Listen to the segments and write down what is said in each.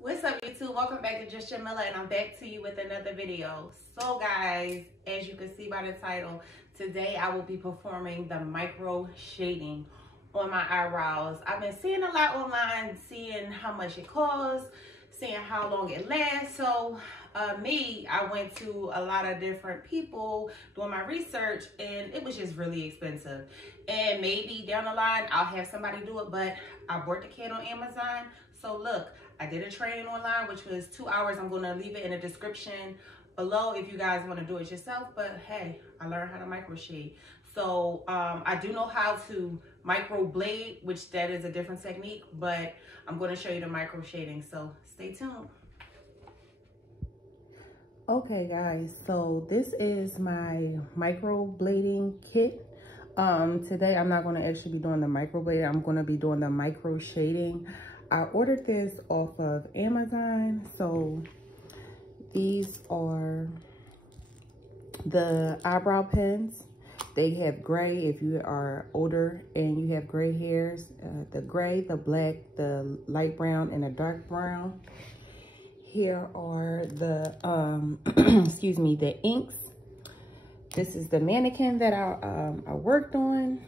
What's up, YouTube? Welcome back to Just Jamila, and I'm back to you with another video. So guys, as you can see by the title, today I will be performing the micro shading on my eyebrows. I've been seeing a lot online, seeing how much it costs, seeing how long it lasts. So I went to a lot of different people doing my research, and it was just really expensive. And maybe down the line I'll have somebody do it, but I bought the kit on Amazon. So look, I did a training online, which was 2 hours. I'm gonna leave it in the description below if you guys wanna do it yourself. But hey, I learned how to micro shade. So I do know how to micro blade, which that is a different technique, but I'm gonna show you the micro shading, so stay tuned. Okay guys, so this is my micro blading kit. Today I'm not gonna actually be doing the micro blade, I'm gonna be doing the micro shading. I ordered this off of Amazon. So these are the eyebrow pens. They have gray if you are older and you have gray hairs. The gray, the black, the light brown, and the dark brown. Here are the, excuse me, the inks. This is the mannequin that I worked on.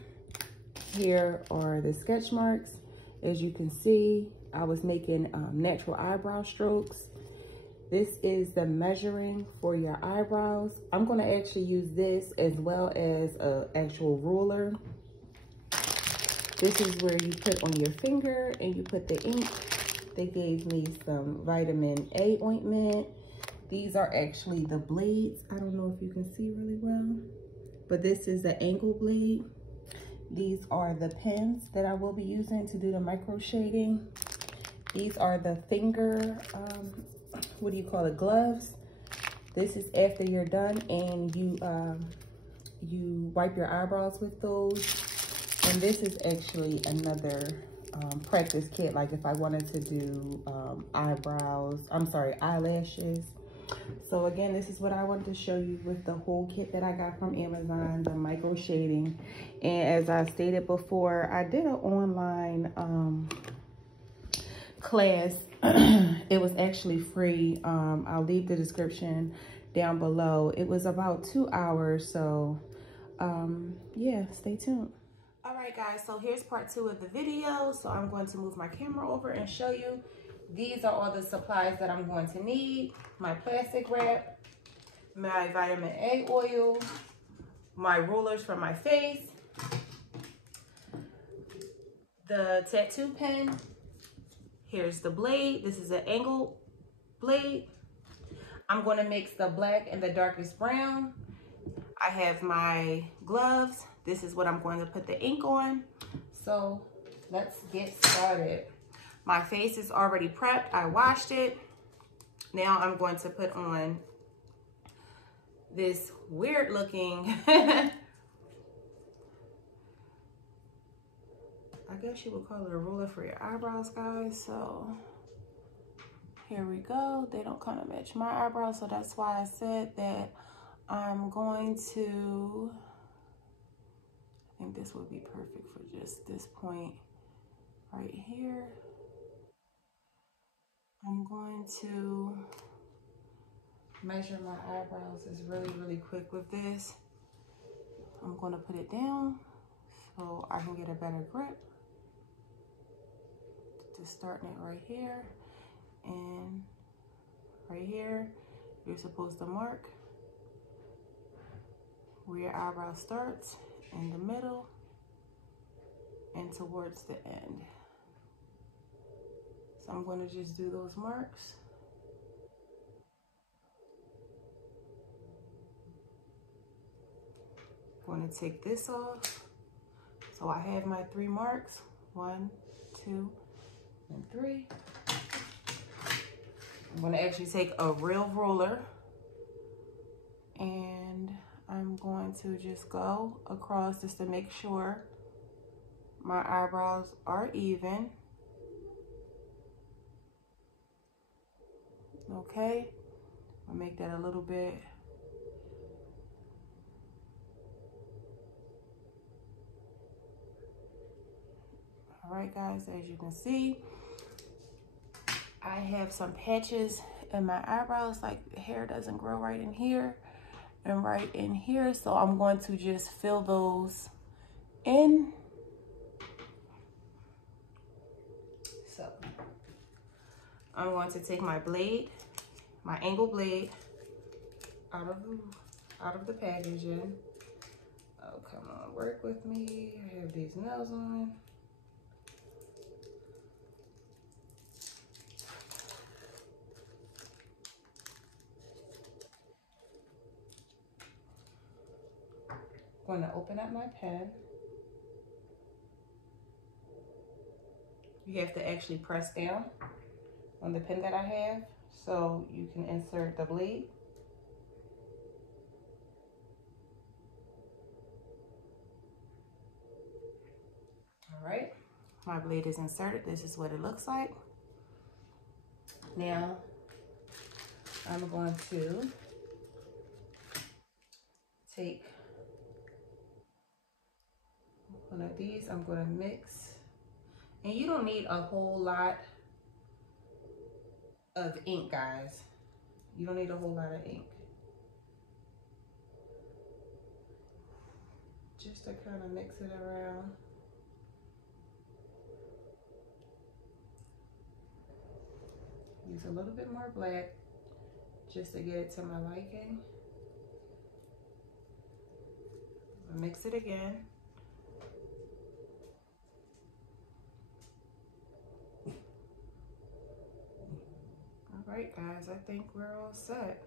Here are the sketch marks. As you can see, I was making natural eyebrow strokes. This is the measuring for your eyebrows. I'm gonna actually use this as well as an actual ruler. This is where you put on your finger and you put the ink. They gave me some vitamin A ointment. These are actually the blades. I don't know if you can see really well, but this is the angle blade. These are the pens that I will be using to do the micro shading. These are the finger, what do you call it, gloves. This is after you're done and you wipe your eyebrows with those. And this is actually another practice kit, like if I wanted to do eyelashes. So again, this is what I wanted to show you with the whole kit that I got from Amazon, the micro shading. And as I stated before, I did an online class. It was actually free. I'll leave the description down below. It was about 2 hours, so yeah, stay tuned. All right guys, so here's part 2 of the video. So I'm going to move my camera over and show you. These are all the supplies that I'm going to need. My plastic wrap, my vitamin A oil, my rulers for my face, the tattoo pen. Here's the blade. This is an angle blade. I'm going to mix the black and the darkest brown. I have my gloves. This is what I'm going to put the ink on. So let's get started. My face is already prepped. I washed it. Now I'm going to put on this weird looking, I guess you would call it a ruler for your eyebrows, guys. So here we go. They don't kind of match my eyebrows, so that's why I said that I'm going to, I think this would be perfect for just this point right here. I'm going to measure my eyebrows is really quick with this. I'm going to put it down so I can get a better grip. Just starting it right here, and right here you're supposed to mark where your eyebrow starts, in the middle, and towards the end. So I'm going to just do those marks. I'm going to take this off. So I have my 3 marks, 1, 2, and 3. I'm going to actually take a real ruler and I'm going to just go across just to make sure my eyebrows are even. Okay, I'll make that a little bit. All right guys, as you can see, I have some patches in my eyebrows, like the hair doesn't grow right in here and right in here. So I'm going to just fill those in. So I'm going to take my blade, my angle blade, out of the packaging. Oh, come on, work with me. I have these nails on. I'm going to open up my pen. You have to actually press down on the pen that I have so you can insert the blade. All right, my blade is inserted. This is what it looks like. Now, I'm going to take one of these. I'm going to mix. And you don't need a whole lot of ink, guys. You don't need a whole lot of ink. Just to kind of mix it around. Use a little bit more black just to get it to my liking. I'll mix it again. All right, guys, I think we're all set.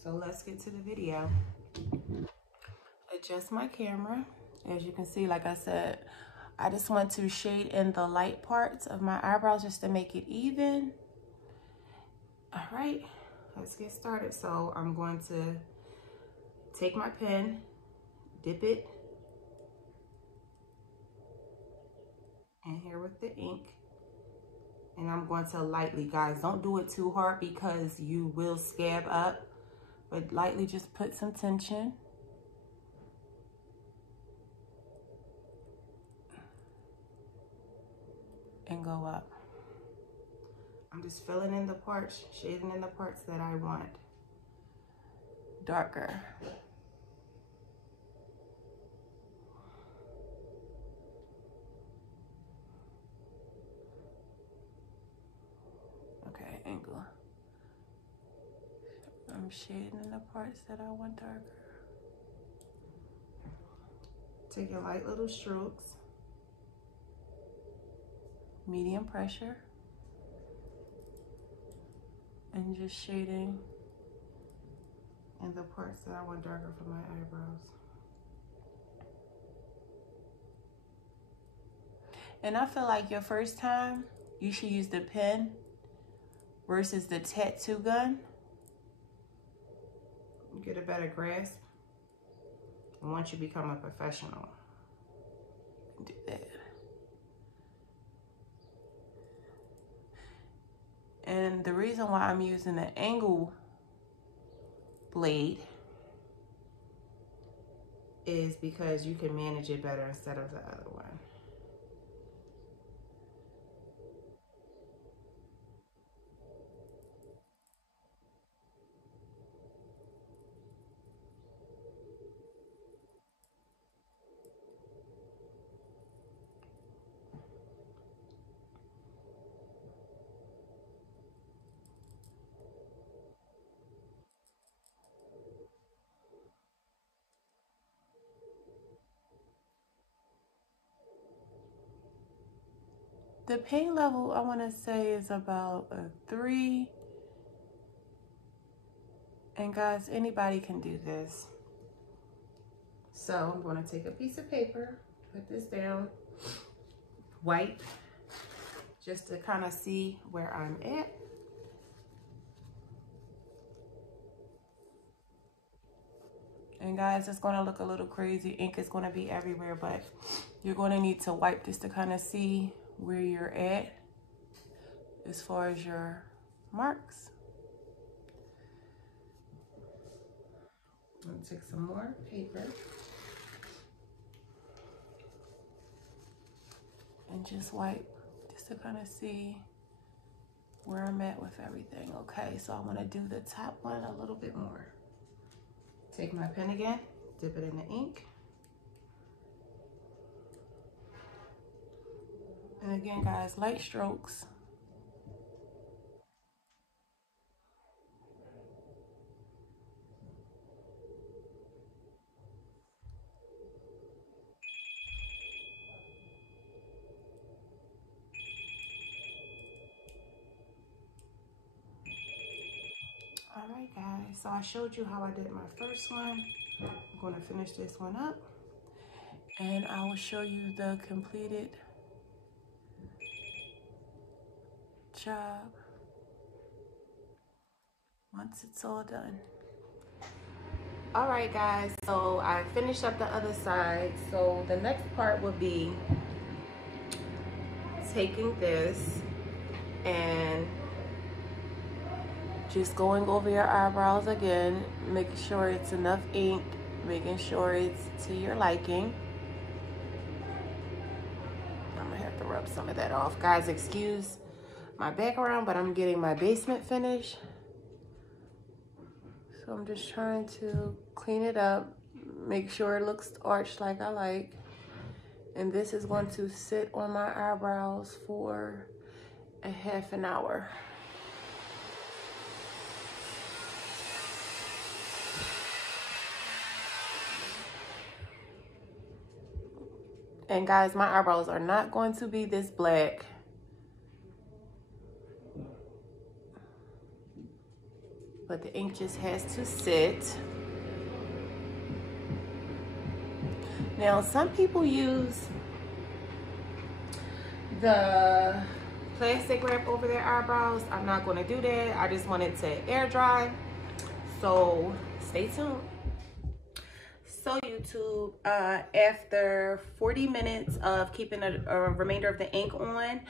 So let's get to the video. Adjust my camera. As you can see, like I said, I just want to shade in the light parts of my eyebrows just to make it even. All right, let's get started. So I'm going to take my pen, dip it in here with the ink, and I'm going to lightly, guys, don't do it too hard because you will scab up, but lightly just put some tension. And go up. I'm just filling in the parts, shading in the parts that I want darker. Okay, angle. I'm shading in the parts that I want darker. Take your light little strokes. Medium pressure, and just shading in the parts that I want darker for my eyebrows. And I feel like your first time, you should use the pen versus the tattoo gun. You get a better grasp. And once you become a professional, you can do that. And the reason why I'm using the angle blade is because you can manage it better instead of the other one. The paint level, I want to say, is about a 3. And guys, anybody can do this. So I'm going to take a piece of paper, put this down, wipe, just to kind of see where I'm at. And guys, it's going to look a little crazy. Ink is going to be everywhere, but you're going to need to wipe just to kind of see where you're at as far as your marks. I'm going to take some more paper and just wipe just to kind of see where I'm at with everything. Okay, so I want to do the top one a little bit more. Take my pen again, dip it in the ink. And again, guys, light strokes. All right, guys, so I showed you how I did my first one. I'm going to finish this one up, and I will show you the completed job once it's all done. All right, guys, so I finished up the other side. So the next part would be taking this and just going over your eyebrows again, making sure it's enough ink, making sure it's to your liking. I'm gonna have to rub some of that off. Guys, excuse my background, but I'm getting my basement finished. So I'm just trying to clean it up, make sure it looks arched like I like. And this is going to sit on my eyebrows for a half an hour. And guys, my eyebrows are not going to be this black. But the ink just has to sit. Now, some people use the plastic wrap over their eyebrows. I'm not going to do that. I just want it to air dry. So stay tuned. So YouTube, after 40 minutes of keeping a remainder of the ink on,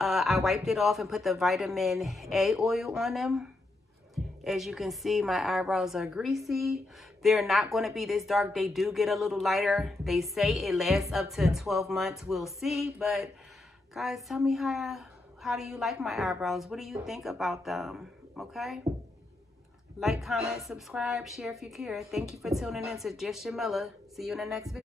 I wiped it off and put the vitamin A oil on them. As you can see, my eyebrows are greasy. They're not going to be this dark. They do get a little lighter. They say it lasts up to 12 months. We'll see. But guys, tell me how do you like my eyebrows? What do you think about them? Okay? Like, comment, subscribe, share if you care. Thank you for tuning in to Just Jamila. See you in the next video.